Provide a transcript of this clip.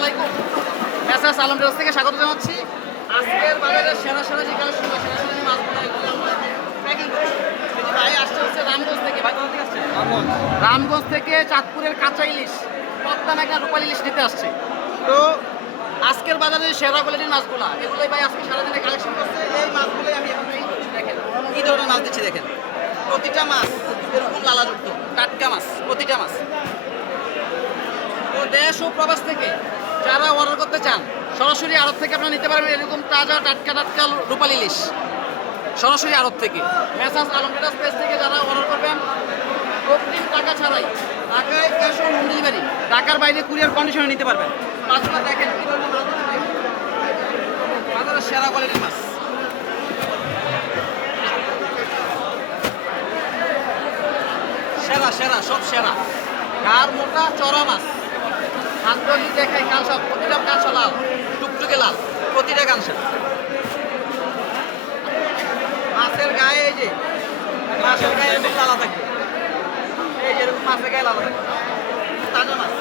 আলাইকুম। মেসার্স আলমডাস থেকে স্বাগত জানাচ্ছি। আজকের বাজারের সেরা সেরা যে কালেকশন বা সেরা সেরা যে মাছগুলো এগুলো আমরা প্যাকিং করছি। এই যে ভাই আসছে হচ্ছে রামগঞ্জ থেকে। ভাই কোথা থেকে আসছে? রামগঞ্জ থেকে চাঁদপুরের কাঁচা ইলিশ, পদ্মা মেঘনা রূপালী ইলিশ নিতে আসছে। তো আজকের বাজারে সেরা কোয়ালিটির মাছগুলো এগুলোই ভাই আজকে সারাদিনে কালেকশন করছে। এই মাছগুলোই আমি এখন এই করছি। দেখেন কী ধরনের মাছ দিচ্ছি দেখেন। প্রতিটা মাছ এরকম লালাযুক্ত টাটকা মাছ, প্রতিটা মাছ। তো দেশ ও প্রবাস থেকে যারা অর্ডার করতে চান সরাসরি আড়ত থেকে আপনারা নিতে পারবেন এরকম তাজা টাটকা টাটকা রূপালী ইলিশ সরাসরি আড়ত থেকে। মেসার্স আলমডাস পেজ থেকে যারা অর্ডার করবেন অগ্রিম টাকা ছাড়াই ঢাকায় ক্যাশ অন হোম ডেলিভারি, ঢাকার বাইরে কুরিয়ার কন্ডিশনে নিতে পারবেন। মাছগুলো দেখেন কী ধরনের মাছ দিচ্ছে। বাজারের সেরা কোয়ালিটির মাছ। সেরা সেরা সব সেরা। গার মোটা চড়া মাছ। হাত যদি দেখাই কাঁচা, প্রতিটা কাঁচা লাল, টুকটুকে লাল, প্রতিটা কাঁচা। মাছের গায়ে এই যে মাছের গায়ে এরকম লালা থাকবে, এই যেরকম মাছের গায়ে লালা থাকবে। তাজা মাছ।